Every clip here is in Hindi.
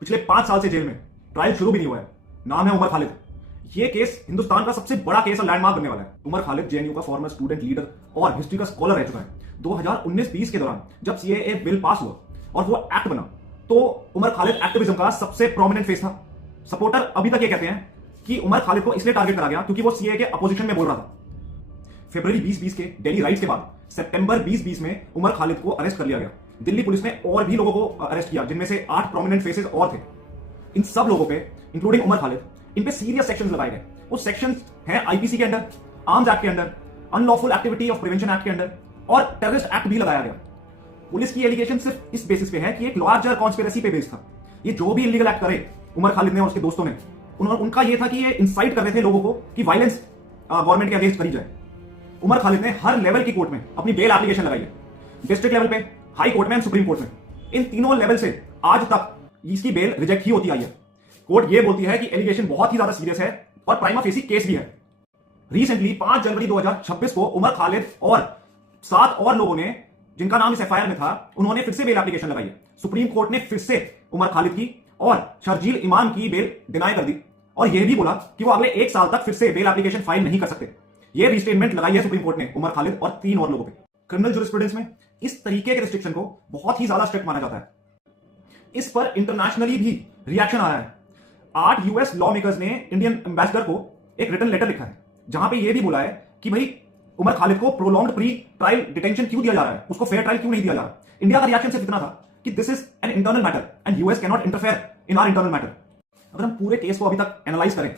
पिछले 5 साल से जेल में, ट्रायल शुरू भी नहीं हुआ है। नाम है उमर खालिद। ये केस हिंदुस्तान का सबसे बड़ा केस और लैंडमार्क बनने वाला है। उमर खालिद जेएनयू का फॉर्मर स्टूडेंट लीडर और हिस्ट्री का स्कॉलर रह चुका है। 2019-20 के दौरान जब सीएए बिल पास हुआ और वो एक्ट बना, तो उमर खालिद एक्टिविज्म का सबसे प्रोमिनेंट फेस था। सपोर्टर अभी तक ये कहते हैं कि उमर खालिद को इसलिए टारगेट करा गया क्योंकि वो सीएए के अपोजिशन में बोल रहा था। फरवरी 2020 के दिल्ली राइट्स के बाद सितंबर 2020 में उमर खालिद को अरेस्ट कर लिया गया। दिल्ली पुलिस ने और भी लोगों को अरेस्ट किया, जिनमें से 8 प्रोमिनेंट फेसेस और थे। इन सब लोगों पे, इंक्लूडिंग उमर खालिद, इन पे सीरियस सेक्शंस लगाए गए। वो सेक्शंस हैं आईपीसी के अंडर, आर्म्स एक्ट के under, unlawful activity of prevention act के अंडर और टेररिस्ट एक्ट भी लगाया गया। पुलिस की एलिगेशन सिर्फ इस बेसिस पे है कि एक लार्जर कॉन्स्पिरेसी पे बेस्ड था। ये जो भी इलीगल एक्ट करे उमर खालिद ने और उसके दोस्तों ने, उनका ये था कि ये इंसाइट कर रहे थे लोगों को कि वायलेंस गवर्नमेंट के अगेंस्ट करी जाए। उमर खालिद ने हर लेवल की कोर्ट में अपनी बेल एप्लीकेशन लगाई है। डिस्ट्रिक्ट लेवल पे, हाई कोर्ट में एंड सुप्रीम कोर्ट में। इन तीनों लेवल से आज तक इसकी बेल रिजेक्ट ही होती आई है। कोर्ट ये बोलती है कि एलिगेशन बहुत ही ज्यादा सीरियस है और प्राइमा फेसी केस भी है। रिसेंटली 5 जनवरी 2026 को उमर खालिद और 7 और लोगों ने, जिनका नाम इस एफआईआर में था, उन्होंने फिर से बेल एप्लीकेशन लगाई है। सुप्रीम कोर्ट ने फिर से उमर खालिद की और शर्जील इमाम की बेल डिनाई कर दी और यह भी बोला कि वो अगले 1 साल तक फिर से बेल एप्लीकेशन फाइल नहीं कर सकते। ये रिस्टेटमेंट लगाई है सुप्रीम कोर्ट ने उमर खालिद और 3 और लोगों पे। क्रिमिनल ज्यूरिस्प्रूडेंस में इस तरीके के रिस्ट्रिक्शन को बहुत ही ज्यादा स्ट्रिक्ट माना जाता है। इस पर इंटरनेशनली भी रिएक्शन आया है। 8 यूएस लॉ मेकर्स ने इंडियन एम्बेसडर को एक रिटन लेटर लिखा है, जहां पे यह भी बोला है कि भाई उमर खालिद को प्रोलॉन्ग्ड प्री ट्रायल डिटेंशन क्यों दिया जा रहा है, उसको फेयर ट्रायल क्यों नहीं दिया जा रहा। इंडिया का रिएक्शन सिर्फ इतना था कि this is an internal matter and US can not interfere in our internal matter. अगर हम पूरे केस को अभी तक एनालाइज करें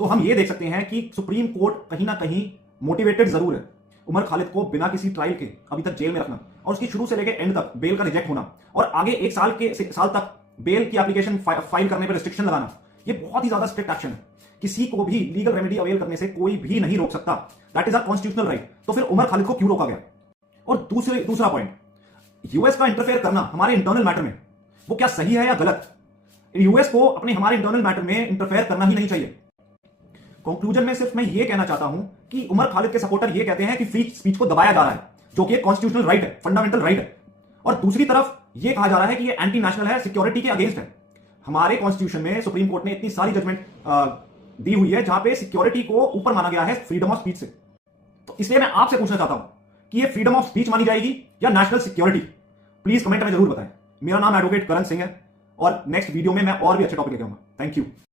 तो हम ये देख सकते हैं कि सुप्रीम कोर्ट कहीं ना कहीं मोटिवेटेड जरूर है उमर खालिद को बिना किसी ट्रायल के अभी तक जेल में रखना और उसकी शुरू से लेकर एंड तक बेल का रिजेक्ट होना और आगे 1 साल तक बेल की एप्लीकेशन फाइल करने पर रिस्ट्रिक्शन लगाना। ये बहुत ही ज्यादा स्ट्रिक्ट एक्शन है। किसी को भी लीगल रेमेडी अवेल करने से कोई भी नहीं रोक सकता। That is our constitutional right. तो फिर उमर खालिद को क्यों रोका गया? और दूसरा पॉइंट, यूएस का इंटरफेयर करना हमारे इंटरनल मैटर में, वो क्या सही है या गलत? यूएस को अपने हमारे इंटरनल मैटर में इंटरफेयर करना ही नहीं चाहिए। कंक्लूजन में सिर्फ मैं ये कहना चाहता हूं कि उमर खालिद के सपोर्टर ये कहते हैं कि फ्री स्पीच को दबाया जा रहा है, जो कि एक कॉन्स्टिट्यूशनल राइट है, फंडामेंटल राइट है। और दूसरी तरफ ये कहा जा रहा है कि ये एंटी नेशनल है, सिक्योरिटी के अगेंस्ट है। हमारे कॉन्स्टिट्यूशन में सुप्रीम कोर्ट ने इतनी सारी जजमेंट दी हुई है जहां पे सिक्योरिटी को ऊपर माना गया है फ्रीडम ऑफ स्पीच से। तो इसलिए मैं आपसे पूछना चाहता हूं कि ये फ्रीडम ऑफ स्पीच मानी जाएगी या नेशनल सिक्योरिटी? प्लीज कमेंट में जरूर बताएं। मेरा नाम एडवोकेट करण सिंह है और नेक्स्ट वीडियो में मैं और भी अच्छे टॉपिक लेके आऊंगा। Thank you.